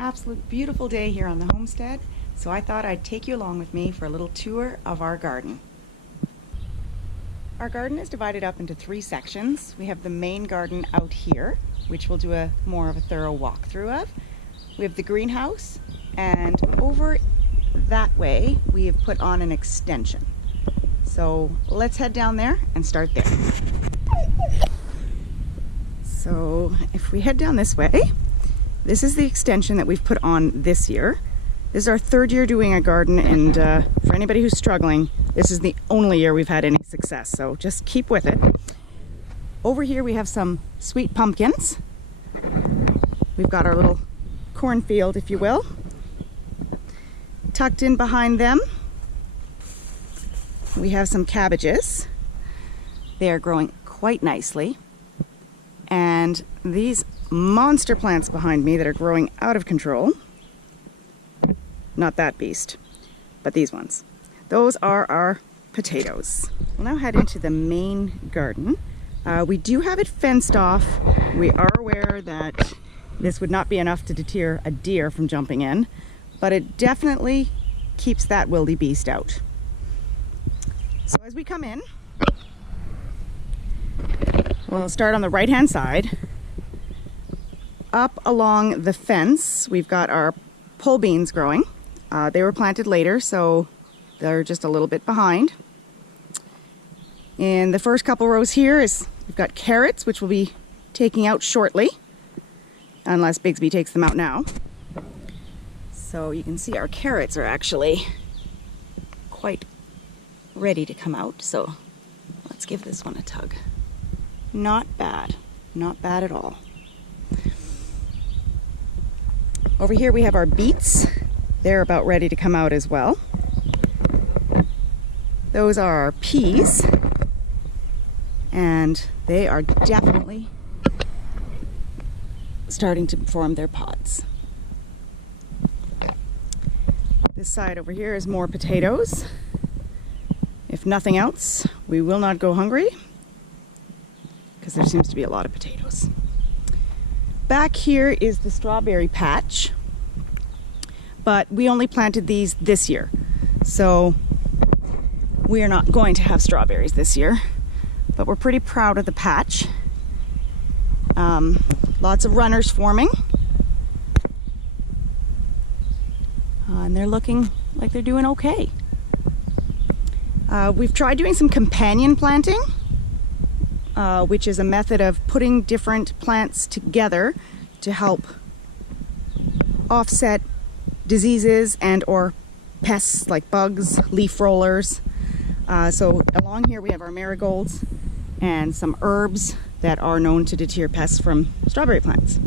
Absolute beautiful day here on the homestead, so I thought I'd take you along with me for a little tour of our garden. Our garden is divided up into 3 sections. We have the main garden out here, which we'll do more of a thorough walkthrough of. We have the greenhouse, and over that way we have put on an extension. So let's head down there and start there. So if we head down this way, this is the extension that we've put on this year. This is our 3rd year doing a garden, and for anybody who's struggling, this is the only year we've had any success, so just keep with it. Over here we have some sweet pumpkins. We've got our little cornfield, if you will. Tucked in behind them, we have some cabbages. They are growing quite nicely. And these monster plants behind me that are growing out of control, not that beast, but these ones. Those are our potatoes. We'll now head into the main garden. We do have it fenced off. We are aware that this would not be enough to deter a deer from jumping in, but it definitely keeps that wildebeest out. So as we come in, we'll start on the right-hand side. Up along the fence, we've got our pole beans growing. They were planted later, so they're just a little bit behind. In the first couple rows here we've got carrots, which we'll be taking out shortly, unless Bigsby takes them out now. So you can see our carrots are actually quite ready to come out. So let's give this one a tug. Not bad, not bad at all. Over here we have our beets. They're about ready to come out as well. Those are our peas, and they are definitely starting to form their pods. This side over here is more potatoes. If nothing else, we will not go hungry because there seems to be a lot of potatoes. Back here is the strawberry patch, but we only planted these this year, so we are not going to have strawberries this year, but we're pretty proud of the patch. Lots of runners forming, and they're looking like they're doing okay. We've tried doing some companion planting, which is a method of putting different plants together to help offset diseases and or pests like bugs, leaf rollers. So along here we have our marigolds and some herbs that are known to deter pests from strawberry plants.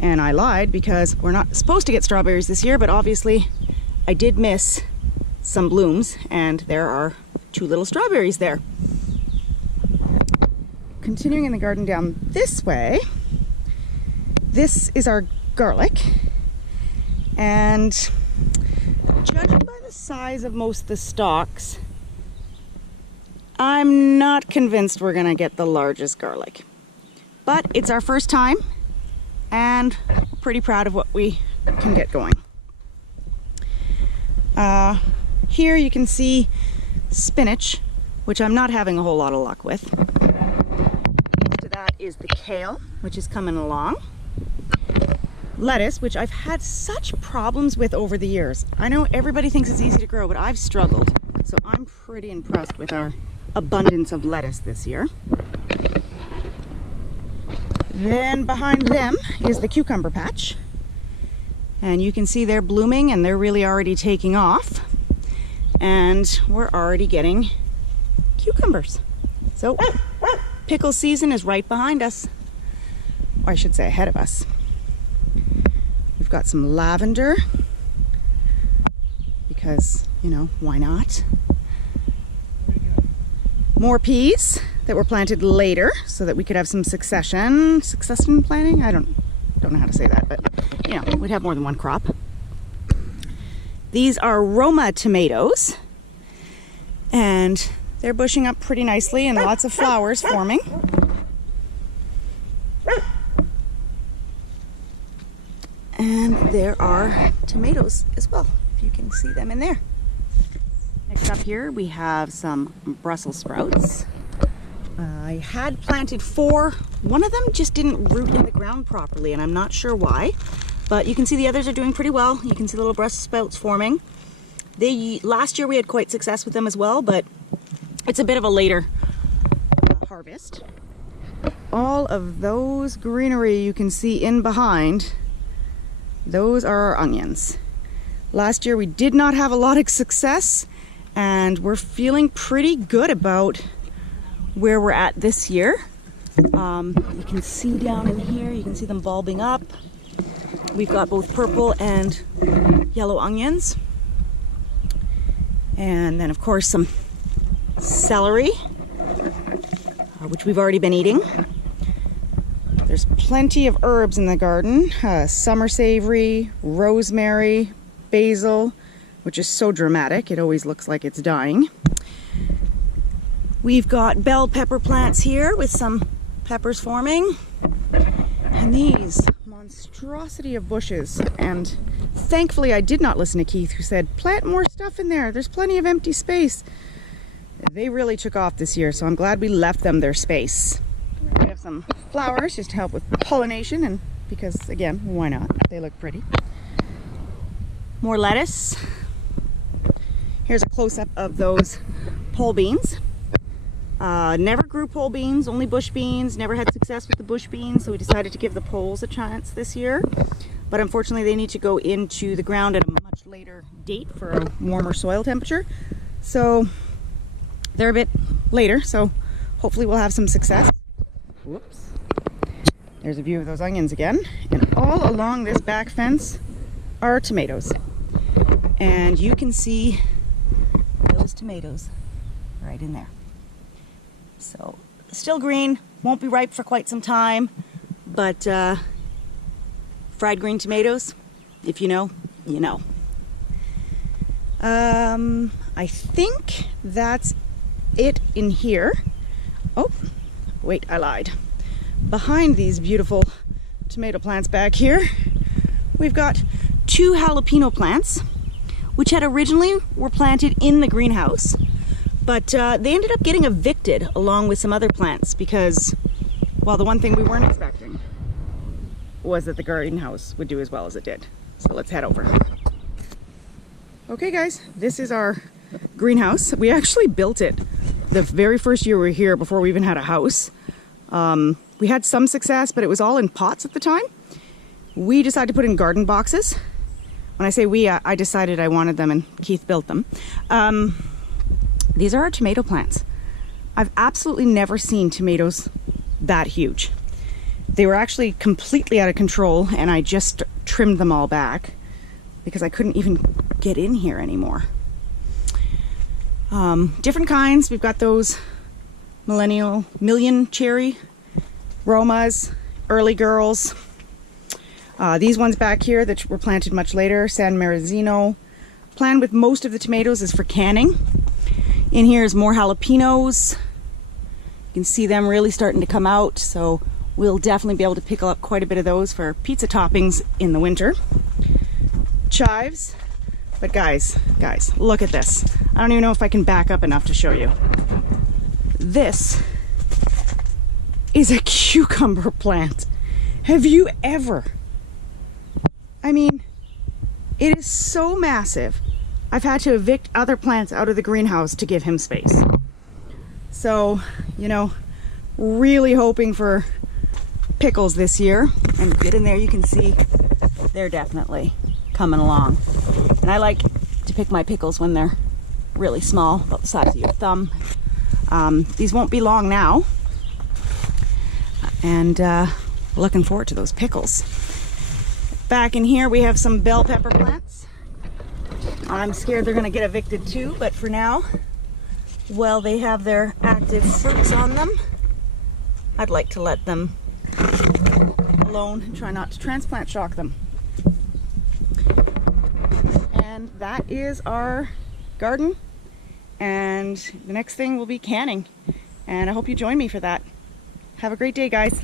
And I lied because we're not supposed to get strawberries this year, but obviously I did miss some blooms, and there are 2 little strawberries there. Continuing in the garden down this way, this is our garlic, and judging by the size of most of the stalks, I'm not convinced we're gonna get the largest garlic. But it's our first time, and pretty proud of what we can get going. Here you can see spinach, which I'm not having a whole lot of luck with. Next to that is the kale, which is coming along. Lettuce, which I've had such problems with over the years. I know everybody thinks it's easy to grow, but I've struggled. So I'm pretty impressed with our abundance of lettuce this year. Then behind them is the cucumber patch. And you can see they're blooming, and they're really already taking off. And we're already getting cucumbers. So pickle season is right behind us, or I should say ahead of us. We've got some lavender because, you know, why not? More peas that were planted later so that we could have some succession planting. I don't know how to say that, but you know, we'd have more than one crop. These are Roma tomatoes, and they're bushing up pretty nicely and lots of flowers forming. And there are tomatoes as well, if you can see them in there. Next up here we have some Brussels sprouts. I had planted 4. One of them just didn't root in the ground properly, and I'm not sure why. But you can see the others are doing pretty well. You can see the little Brussels sprouts forming. Last year we had quite success with them as well, but it's a bit of a later harvest. All of those greenery you can see in behind, those are our onions. Last year we did not have a lot of success, and we're feeling pretty good about where we're at this year. You can see down in here, you can see them bulbing up. We've got both purple and yellow onions. And then of course some celery, which we've already been eating. There's plenty of herbs in the garden. Summer savory, rosemary, basil, which is so dramatic, it always looks like it's dying. We've got bell pepper plants here with some peppers forming. And these monstrosity of bushes. And thankfully I did not listen to Keith, who said, plant more stuff in there. There's plenty of empty space. They really took off this year, so I'm glad we left them their space. We have some flowers just to help with pollination, and because, again, why not? They look pretty. More lettuce. Here's a close-up of those pole beans. Never grew pole beans, only bush beans. Never had success with the bush beans, so we decided to give the poles a chance this year. But unfortunately they need to go into the ground at a much later date for a warmer soil temperature. So they're a bit later, so hopefully we'll have some success. Whoops. There's a view of those onions again. And all along this back fence are tomatoes. And you can see those tomatoes right in there. So still green, won't be ripe for quite some time, but fried green tomatoes, if you know, you know. I think that's it in here. Oh, wait, I lied. Behind these beautiful tomato plants back here, we've got 2 jalapeno plants, which had originally were planted in the greenhouse. But they ended up getting evicted along with some other plants because, well, the one thing we weren't expecting was that the greenhouse would do as well as it did. So let's head over. Okay guys, this is our greenhouse. We actually built it the very first year we were here, before we even had a house. We had some success, but it was all in pots at the time. We decided to put in garden boxes. When I say we, I decided I wanted them and Keith built them. These are our tomato plants. I've absolutely never seen tomatoes that huge. They were actually completely out of control, and I just trimmed them all back because I couldn't even get in here anymore. Different kinds. We've got those million cherry, Romas, early girls. These ones back here that were planted much later, San Marzino. Plan with most of the tomatoes is for canning. In here is more jalapenos. You can see them really starting to come out, so we'll definitely be able to pick up quite a bit of those for pizza toppings in the winter. Chives. But guys, look at this. I don't even know if I can back up enough to show you. This is a cucumber plant. Have you ever? I mean, it is so massive. I've had to evict other plants out of the greenhouse to give him space. So, you know, really hoping for pickles this year. And get in there, you can see they're definitely coming along. And I like to pick my pickles when they're really small, about the size of your thumb. These won't be long now. And looking forward to those pickles. Back in here we have some bell pepper plants. I'm scared they're gonna get evicted too, but for now, while they have their active fruits on them, I'd like to let them alone and try not to transplant shock them. And that is our garden, and the next thing will be canning, and I hope you join me for that. Have a great day, guys.